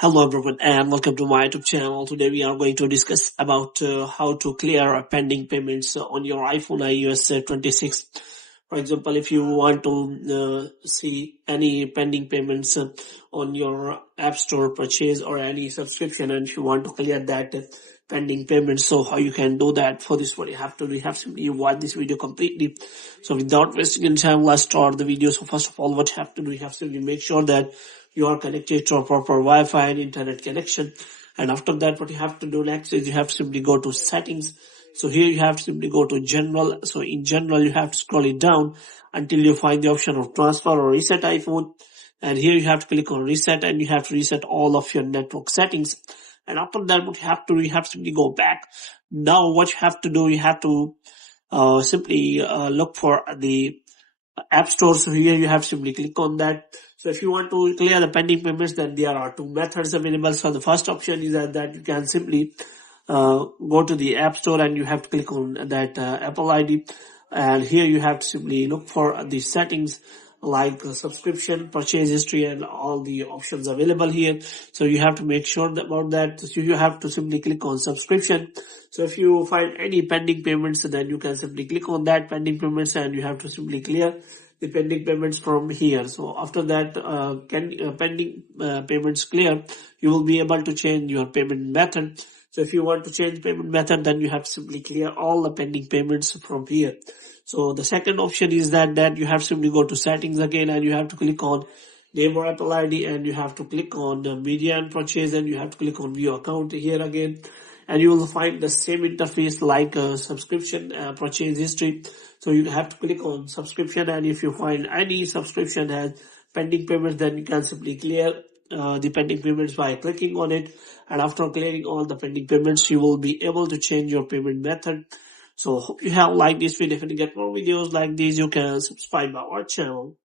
Hello everyone and welcome to my YouTube channel. Today we are going to discuss about how to clear pending payments on your iPhone iOS 26. For example, if you want to see any pending payments on your App Store purchase or any subscription, and if you want to clear that pending payments, so how you can do that. For this, what you have to do, you have simply watch this video completely. So without wasting any time, let's start the video. So first of all, what you have to do, you have to make sure that you are connected to a proper Wi-Fi and internet connection. And after that, what you have to do next is you have to simply go to settings. So here you have to simply go to general. So in general, you have to scroll it down until you find the option of transfer or reset iPhone. And here you have to click on reset and you have to reset all of your network settings. And after that, what you have to do, you have to simply go back. Now what you have to do, you have to simply look for the App Store. So here you have to simply click on that. So if you want to clear the pending payments, then there are two methods available. So the first option is that you can simply go to the App Store and you have to click on that Apple ID. And here you have to simply look for the settings like subscription, purchase history, and all the options available here. So you have to make sure about that. So you have to simply click on subscription. So if you find any pending payments, then you can simply click on that pending payments and you have to simply clear the pending payments from here. So after that, pending payments clear, you will be able to change your payment method. So if you want to change payment method, then you have to simply clear all the pending payments from here. So the second option is that you have to simply go to settings again and you have to click on name or Apple ID and you have to click on media and purchase and you have to click on view account here again. And you will find the same interface like subscription, purchase history. So you have to click on subscription, and if you find any subscription has pending payments, then you can simply clear the pending payments by clicking on it. And after clearing all the pending payments, you will be able to change your payment method. So hope you have liked this video. If you get more videos like this, you can subscribe our channel.